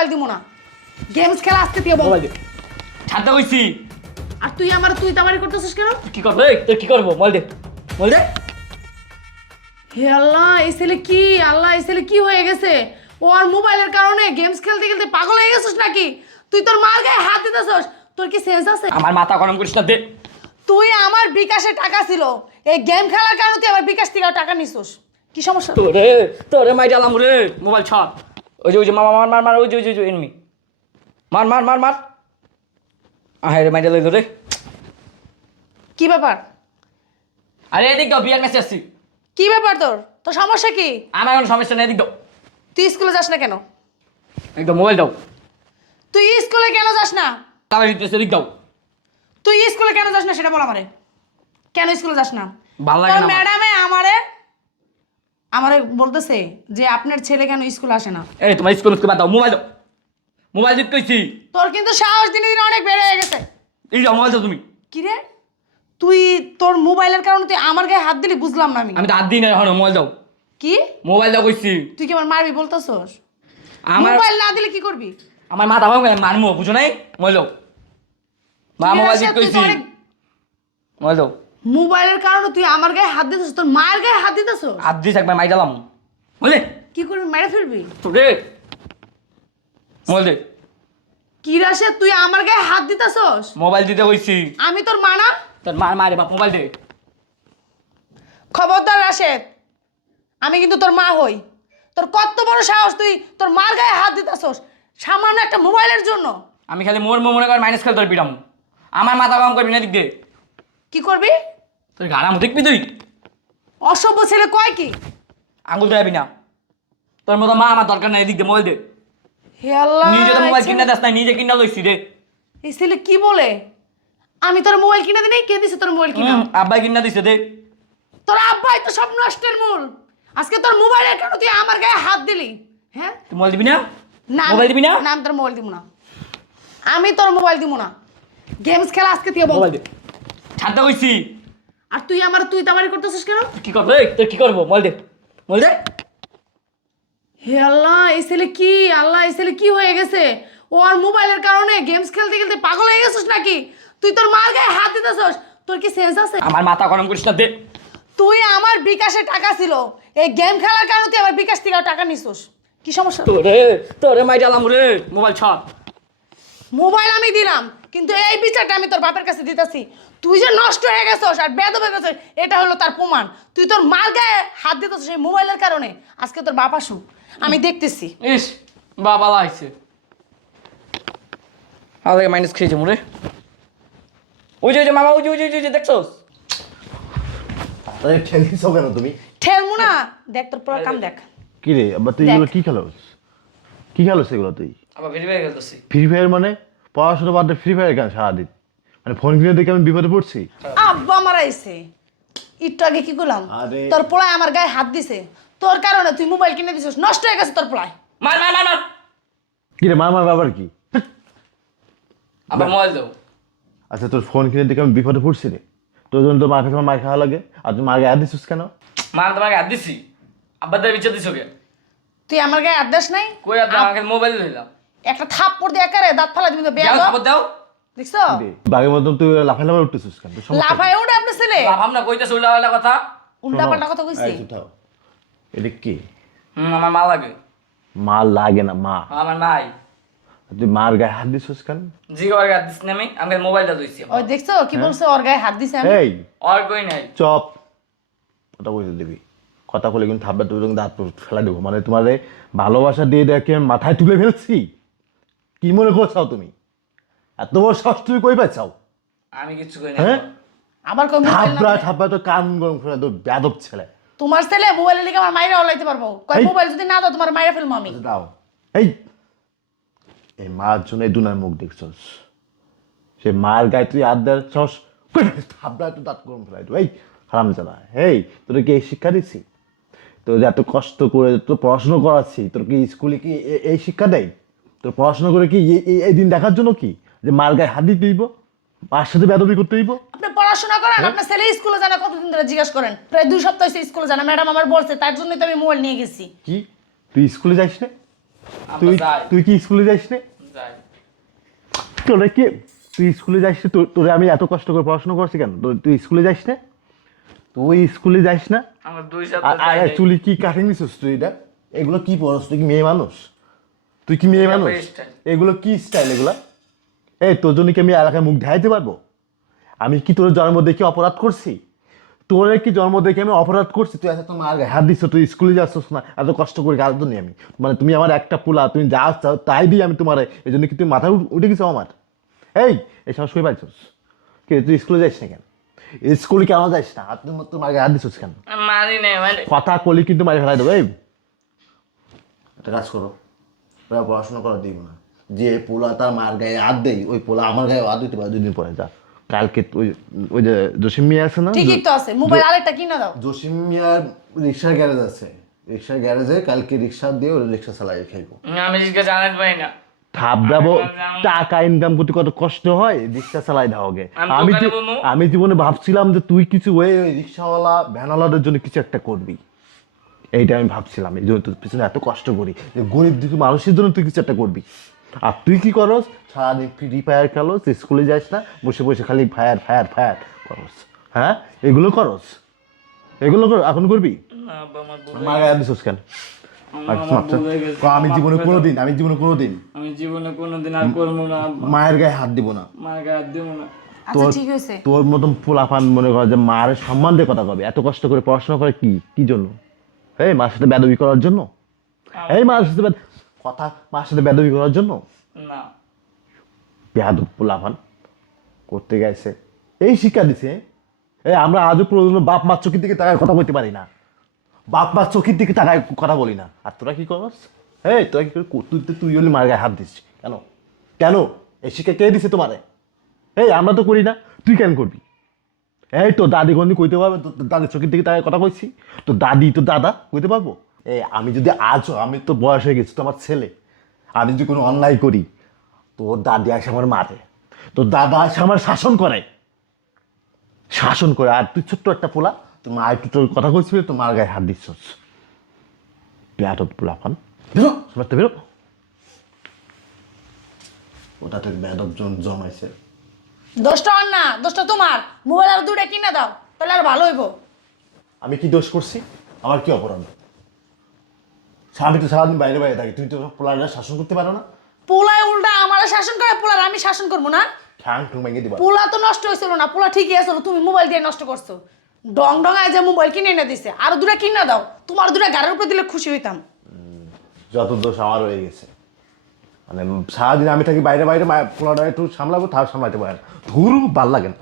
Mobile দিব না। Games খেলা আজকে দিয়ে বল। মোবাইল দে। ছাড়তে কইছি। আর তুই আমার তুই তামারি করতেছিস কেন? কি করব? এই তুই কি করব? মোবাইল দে। মোবাইল দে। হে আল্লাহ, এই ছেলে কি? আল্লাহ, এই ছেলে কি হয়ে গেছে? ও আর মোবাইলের কারণে গেমস খেলতে খেলতে পাগল হয়ে গেছিস নাকি? তুই তোর মার গায়ে হাত দিতেছস? তোর কি সেন্স আছে? আমার মাথা গরম করিস না, দে। তুই আমার বিকাশে টাকা ছিল, এই গেম খেলার কারণে তুই আমার বিকাশ থেকে টাকা নিছিস। কি সমস্যা? তোরে মাইরালাম রে। মোবাইল ছাড়। ওই যে মার মার মার মার, ওই যে এনিমি। মার মার মার মার। আহে রে মাইরা লইলো রে। কি ব্যাপার? আরে এদিক দাও, বিয়ার মেসেজ আসছি। কি ব্যাপার তোর? তোর সমস্যা কি? আমার কোনো সমস্যা নেই, এদিক দাও। তুই স্কুলে যাস না কেন? একদম মোবাইল দাও। তুই স্কুলে কেন যাস না? কাবার দিতেছে, এদিক দাও। তুই স্কুলে কেন যাস না সেটা বল আমারে। কেন স্কুলে যাস না? ভালো লাগে না আমার। ম্যাডামে আমারে বলতেছে যে আপনার ছেলে কেন স্কুলে আসে না। এই তোমার স্কুল বাদ দাও, মোবাইল দাও। মোবাইল দিতে কইছি। তোর কিন্তু সাহস দিনে দিনে অনেক বেড়ে গেছে। এই যাও, মোবাইল দাও তুমি। কি রে, তুই তোর মোবাইলের কারণে তুই আমার গায়ে হাত দিলি? বুঝলাম না আমি। আমি তো হাত দিই না এখন, মোবাইল দাও। কি মোবাইল দাও কইছি। তুই কি আমার মারবি বলতেছস? আমার মোবাইল না দিলে কি করবি? আমার মাথা ভাঙবে, মারমু, বুঝো নাই? মোবাইল দাও। মা কি রে মোবাইল রাশেদ, দিতে তুই কইছি। তো অনেক- মোবাইল দাও। মোবাইলের কারণে তুই আমার গায়ে হাত দিতেছস, তোর মায়ের গায়ে হাত দিতেছস। হাত দিস একবার মাইরালাম। বলে কি করবি? মেরে ফেলবি? তোরে মোবাইল দে। কি রাশেদ, তুই আমার গায়ে হাত দিতেছস? মোবাইল দিতে কইছি। আমি তোর মা না? তোর মার মারে বাপ, মোবাইল দে। খবরদার রাশেদ, আমি কিন্তু তোর মা হই। তোর কত বড় সাহস, তুই তোর মার গায়ে হাত দিতেছস সামান্য একটা মোবাইলের জন্য। আমি খালি মোর মনে কর মাইনাস খেলে তোর পিটাম। আমার মাথা গরম করবি না, দিক দে। কি করবি? তোর গাড়াম দেখবি তুই? অসভ্য ছেলে কয় কি? আঙুল দেখাবি না। তোর মতো মা আমার দরকার নাই, এদিক দে মোবাইল দে। হে আল্লাহ, নিজে তো মোবাইল কিনা দাস নাই, নিজে কিনা লইছি রে। এই ছেলে কি বলে? আমি তোর মোবাইল কিনে দিই নাই? কে দিছে তোর মোবাইল কিনা? আব্বাই কিনা দিছে দে। তোর আব্বাই তো সব নষ্টের মূল। আজকে তোর মোবাইলের কারণে তুই আমার গায়ে হাত দিলি। হ্যাঁ তুই মোবাইল দিবি না? না, মোবাইল দিবি না? না, আমি তোর মোবাইল দিব না। আমি তোর মোবাইল দিব না। গেমস খেলা আজকে থেকে বল। মোবাইল দে। ছাড়তে কইছি। আর তুই আমার তুই তামারি করতেছিস কেন? কি করবো? এই তোর কি করবো? মোবাইল দে। মোবাইল দে। হে আল্লাহ, এই ছেলে কি? আল্লাহ, এই ছেলে কি হয়ে গেছে? ও আর মোবাইলের কারণে গেমস খেলতে খেলতে পাগল হয়ে গেছিস নাকি? তুই তোর মার গায়ে হাত দিতেছস? তোর কি সেন্স আছে? আমার মাথা গরম করিস না, দে। তুই আমার বিকাশে টাকা ছিল, এই গেম খেলার কারণে তুই আমার বিকাশ থেকে টাকা নিছিস। কি সমস্যা? তোরে মাইরালাম রে। মোবাইল ছাড়। মোবাইল আমি দিলাম, কিন্তু এই বিচারটা আমি তোর বাপের কাছে দিতেছি। তুই যে নষ্ট হয়ে গেছস আর বেয়াদব হয়ে গেছস, এটা হলো তার প্রমাণ। তুই তোর মার গায়ে হাত দিতেছস এই মোবাইলের কারণে। আজকে তোর বাপ আসুক, আমি দেখতেছি। ইস, বাবা লাইছে। আগে মাইনাস খেয়েছে মোরে। ওই যে মামা, ওই যে দেখছস? আরে ঠেলছিস কেন তুমি? ঠেলমু না, দেখ তোর পুরো কাম দেখ। কি রে আবার তুই দেখ। এগুলো কি খেলোস? কি খেলোস এগুলো তুই? আবার ভেরি ভেরি খেলতেছি। ফ্রি ফায়ার মানে? পড়াশোনা বাদ দিয়ে ফ্রি ফায়ার কেন সারাদিন? মানে ফোন কিনে দেখে আমি বিপদে পড়ছি? আব্বা মারাইছে। একটু আগে কি করলাম? আরে। তোর পোলায় আমার গায়ে হাত দিছে। তোর কারণে তুই মোবাইল কিনে দিছিস, নষ্ট হয়ে গেছে তোর পোলায়। মার মার মার মার। কি রে মার বাবার কি? আবার মোবাইল দাও। আচ্ছা তোর ফোন কিনে দেখে আমি বিপদে পড়ছি রে। তোর জন্য তোর মার কাছে আমার মার খাওয়া লাগে আর তুই মার গায়ে হাত দিছিস কেন? মা তোমাকে হাত দিছি। আব্বা তার বিচার দিছো কে? তুই আমার গায়ে হাত দিস নাই? কই আব্বা আমাকে মোবাইল দিলাম। একটা থাপ্পড় দিয়ে একারে দাঁত ফালা দিবি তো দাও বেয়াদব। খবর দাও। দেখছো? রে, বাঘের মতন তুই লাফাই লাফাই উঠতেছিস কেন? তোর সমস্যা কি? লাফায় উঠে আপনার ছেলে ভাবনা কইতেছ উল্টা কথা। উল্টা শোনো, পাল্টা কথা কইছি। এই উঠাও। এটা কি? আমার মা লাগে। মা লাগে না মা। আমার নাই। তুই মার গায়ে হাত দিছিস কেন? জি করে হাত দিস না আমি। আমাকে মোবাইলটা দইছি। ওই দেখছো কি বলছে? ওর গায়ে হাত দিছে আমি। এই আর কই নাই। চপ কথা বলতে দিবি, কথা বলে কিন্তু থাপড়া তুলে কিন্তু দাঁত ফেলা দেবো। মানে তোমার এই ভালোবাসা দিয়ে দেখে আমি মাথায় তুলে ফেলছি। কি মনে করছাও তুমি? এত বড় সাহস তুমি কই পাইছাও? আমি কিছু কই না। হ্যাঁ আবার কই মোবাইল না থাপড়া দিলে? থাপড়া তো কান গরম করে দেবো, বেয়াদব ছেলে। তোমার ছেলে মোবাইলে লিখে আমার মাইরা ওলাইতে পারবো। কই এই। মোবাইল যদি না দাও তোমার মাইরা ফেলবো আমি। দাও এই এই মার জন্য এই দুনার মুখ দেখছস, সে মার গায়ে তুই হাত দেওয়ার সাহস থাপড়া তো দাঁত গরম ফেলাই দেবো। এই হারাম জ্বালা, এই তোর কি এই শিক্ষা দিচ্ছি? তোর যে এত কষ্ট করে তোর পড়াশোনা করাচ্ছি, তোর কি স্কুলে কি এই শিক্ষা দেয়? তোর পড়াশোনা করে কি এই দিন দেখার জন্য কি যে মার গায়ে হাত দিতে হইব, মার সাথে বেদবি করতে হইব? আপনি পড়াশোনা করেন, আপনার ছেলে স্কুলে জানা কতদিন ধরে জিজ্ঞাসা করেন? প্রায় 2 সপ্তাহ হইছে স্কুলে জানা। ম্যাডাম আমার বলছে, তার জন্যই তো আমি মোবাইল নিয়ে গেছি। কি তুই স্কুলে যাইস না? তুই যাই। তুই কি স্কুলে যাস না? যাই। তোরা কি তুই স্কুলে যাস না? তোরে আমি এত কষ্ট করে পড়াশোনা করছি কেন? তুই স্কুলে যাস না? তুই স্কুলে যাস না? আমার 2 আর সপ্তাহ আর যাই। চুলি কি কাটিং দিছিস তুই? এটা এগুলো কি পড়াস? তুই কি মেয়ে মানুষ? তুই কি মেয়ে এটা মানুষ? আমার style। এগুলো কি স্টাইল এগুলা? এই তোর জন্য কি আমি এলাকায় মুখ দেখাইতে পারবো? আমি কি তোর জন্ম দেখে অপরাধ করছি? তোরে কি জন্ম দেখে আমি অপরাধ করছি? তুই এত তোমার গায়ে হাত দিচ্ছ, তুই স্কুলে যাচ্ছিস না, এত কষ্ট করে গাল তো নি আমি, মানে তুমি আমার একটা পোলা, তুমি যা চাও তাই দিই আমি তোমার, এই জন্য কি তুমি মাথায় উঠে গেছো আমার? এই এই সময় শুয়ে পাইছিস কি? তুই স্কুলে যাইস না কেন? স্কুলে কেন যাইস না? আর তুই তোমার গায়ে হাত দিচ্ছিস কেন? মারি নাই মানে কথা কলি কিন্তু মারি ফেলাই দেবো। এই একটা কাজ করো, ওরা পড়াশোনা করা দিব না। যে পোলা তার মার গায়ে হাত দেয়, ওই পোলা আমার গায়ে হাত দিতে পারে 2 দিন পরে। যা কালকে ওই ওই যে জসিম মিয়া আছে না, ঠিকই তো আছে, মোবাইল আরেকটা কিনা দাও। জসিম মিয়ার রিক্সার গ্যারেজ আছে, রিক্সার গ্যারেজে কালকে রিক্সা দিয়ে ওরা রিক্সা চালাই খাইবো। আমি জিজ্ঞাসা জানাতে পারি না। ভাবদাবো টাকা ইনকাম করতে কত কষ্ট হয়, রিক্সা চালাই দাও আগে। আমি দোকানে বমু। আমি জীবনে ভাবছিলাম যে তুই কিছু ওই রিক্সাওয়ালা ভ্যানওয়ালাদের জন্য কিছু একটা করবি, এইটা আমি ভাবছিলাম। এই জন্য তোর পিছনে এত কষ্ট করি যে গরিব দুঃখী মানুষের জন্য তুই কিছু একটা করবি। আর তুই কি করস? সারাদিন ফ্রি ফায়ার খেলোস, স্কুলে যাস না, বসে বসে খালি ফায়ার ফায়ার ফায়ার করস। হ্যাঁ, এগুলো করস, এগুলো এখন করবি? না আব্বা, আমার ভুল মার গায়ে হাত দিছিস কেন? আমার ভুল হয়ে গেছে। আমি জীবনে কোনোদিন আমি জীবনে কোনোদিন আর করবো না আব্বা। মায়ের গায়ে হাত দিব না। মার গায়ে হাত দেবো না। আচ্ছা ঠিক হয়েছে। তোর মতন পোলাপান মনে কর যে মার সম্মান দিয়ে কথা কবে, এত কষ্ট করে পড়াশোনা করে কি জন্য? এই মার সাথে বেদবি করার জন্য? এই মার সাথে কথা মার সাথে বেদবি করার জন্য? না বেয়াদব পোলাপান করতে গেছে, এই শিক্ষা দিছে। এই আমরা আজও প্রয়োজন বাপ মার চোখের দিকে তাকায় কথা বলতে পারি না, বাপ মার চোখের দিকে তাকায় কথা বলি না। আর তোরা কি করস? এই তোরা কি তুই হলে মার গায়ে হাত দিস কেন? কেন? এই শিক্ষা কে দিছে তোমারে? এই আমরা তো করি না, তুই কেন করবি? এই তো দাদি গন্ডি কইতে পারবে? তোর দাদির চোখের দিকে তাকায় কথা কইছি? তো দাদি তো দাদা কইতে পারবো? এই আমি যদি আজও, আমি তো বয়স হয়ে গেছি, তো আমার ছেলে, আমি যদি কোনো অন্যায় করি, তোর দাদি আসে আমার মারে, তোর দাদা আসে আমার শাসন করে, আর তুই ছোট্ট একটা পোলা, তোর মা একটু তোর কথা কইছিল, তোর মার গায়ে হাত দিচ্ছস। বেয়াদব পোলাপান, বেরো শোনাতে বেরো। ওটা থেকে বেয়াদব জন্মাইছে। দোষটা আর না, দোষটা তোমার। মোবাইল আর 2টা কিনা দাও, তাহলে আর ভালো হইব। আমি কি দোষ করছি? আমার কি অপরাধ? আমি তো সারাদিন বাইরে বাইরে থাকি, তুই তো পোলারা শাসন করতে পারো না? পোলায় উল্টা আমার শাসন করে, পোলার আমি শাসন করবো না? ঠ্যাং ঠুং ভেঙে দিবা। পোলা তো নষ্ট হয়েছিল না, পোলা ঠিকই আসলো, তুমি মোবাইল দিয়ে নষ্ট করছো। ডং ডঙায় যে মোবাইল কিনে এনে দিছে, আরো 2টা কিনা দাও। তোমার 2টা গাড়ির উপরে দিলে খুশি হইতাম। যত দোষ আমার হয়ে গেছে, মানে সারাদিন আমি থাকি বাইরে বাইরে, পোলাটা একটু সামলাবো, তার সামলাতে পারে না। ধুর, ভাল লাগে না।